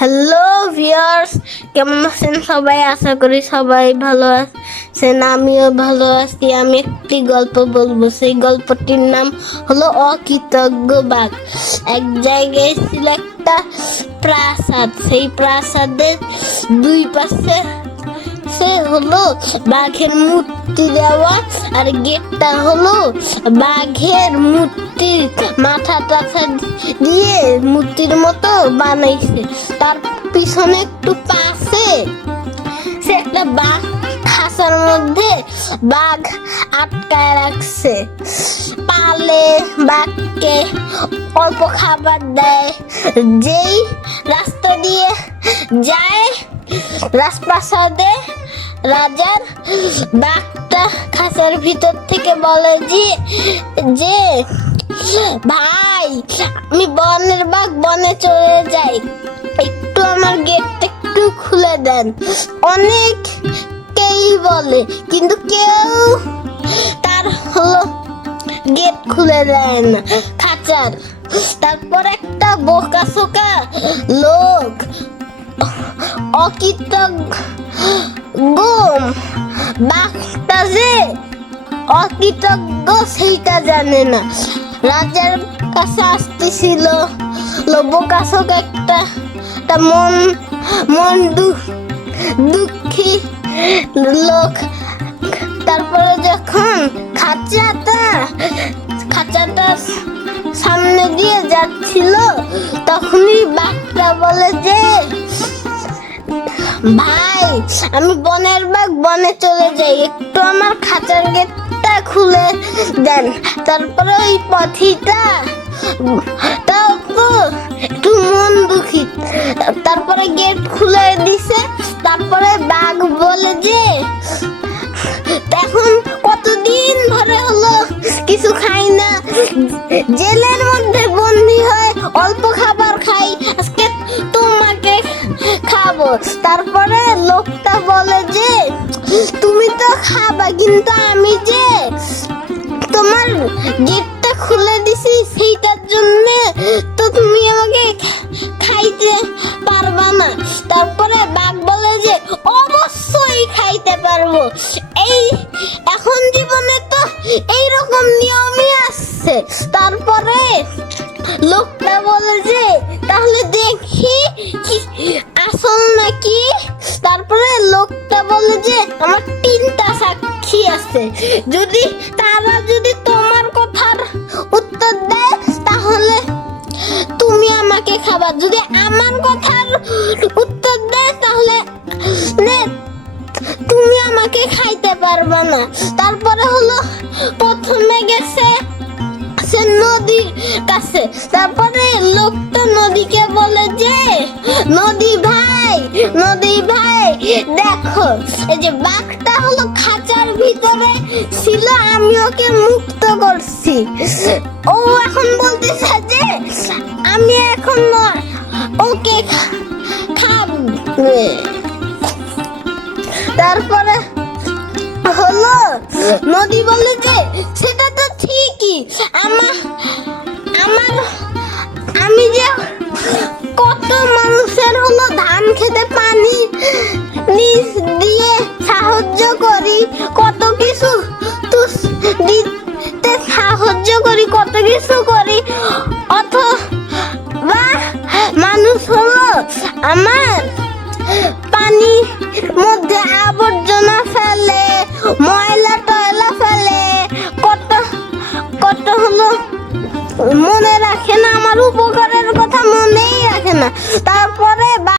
Hello viewers কেমন আছেন সবাই? আশা করি সবাই ভালো আছেন, আমিও ভালো আছি। আমি একটি গল্প বলব। সেই গল্পটির নাম হলো অকৃতজ্ঞ বাঘ। এক জায়গায় ছিল একটা প্রাসাদ। সেই প্রাসাদের দুই পাশে সে হলো বাঘের মূর্তি দেওয়া আর গেটটা হলো বাঘের মূর্তির মাথা টাথা দিয়ে মূর্তির মতো বানাইছে। তার পিছনে একটু পাশে সে একটা বাঘ খাঁচার মধ্যে বাঘ আটকায় রাখছে। পালে বাঘকে অল্প খাবার দেয়। যেই রাস্তা দিয়ে যায়, রাজপ্রাসাদে রাজার বাঘটা খাঁচার ভিতর থেকে বলে যে যে, ভাই, আমি বনের বাঘ বনে চলে যাই। একটু আমার গেটটা একটু খুলে দেন। অনেক কেই বলে, কিন্তু কেউ তার হলো গেট খুলে দেয় না। খাঁচার। তারপর একটা বোকা সোকা লোক অকৃতজ্ঞ গুম বাঘটা যে অকৃতজ্ঞ সেইটা জানে না। রাজার কাছে আসতেছিল। বোকাশোক একটা একটা মন মন দুঃখী লোক। তারপরে যখন খাঁচাটা খাঁচাটা সামনে দিয়ে যাচ্ছিল, তখনই বাঘটা বলে যে, ভাই আমি বনের বাঘ বনে চলে যাই। একটু আমার খাঁচার গেটটা খুলে দেন। তারপরে ওই পথিটা একটু মন দুঃখী তারপরে গেট খুলে দিছে। তারপরে বাঘ বলে যে এখন কতদিন ধরে হলো, কিছু খাই না। জেলের খাব। তারপরে লোকটা বলে যে, তুমি তো খাবা, কিন্তু আমি যে তোমার গেটটা খুলে দিছি, সেইটার জন্য তো তুমি আমাকে খাইতে পারবা না। তারপরে বাঘ বলে যে, অবশ্যই খাইতে পারব। এই এখন জীবনে তো এই রকম নিয়মই আসছে। তারপরে লোকটা বলে যে, তাহলে দেখি আসল নাকি? তারপরে লোকটা বলে যে, আমার তিনটা সাক্ষী আছে। যদি তারা যদি তোমার কথার উত্তর দেয়, তাহলে তুমি আমাকে খাবা। যদি আমার কথার উত্তর দেয়, তাহলে তুমি আমাকে খাইতে পারবে না। তারপরে হলো প্রথমে গেছে নদীর কাছে। তারপরে লোকটা নদীকে বলে যে, নদী ভাই নদী ভাই, দেখো, এই যে বাঘটা হলো খাঁচার ভিতরে ছিল, আমি ওকে মুক্ত করছি। ও এখন বলতেছে যে, আমি এখন ওকে খাবে। তারপরে হলো, নদী বলে যে, সেটা তো ঠিকই আমার আমার পানির মধ্যে আবর্জনা ফেলে, ময়লা টয়লা ফেলে। কত কত হলো? মনে রাখে না, আমার উপকারের কথা মনেই রাখে না। তারপরে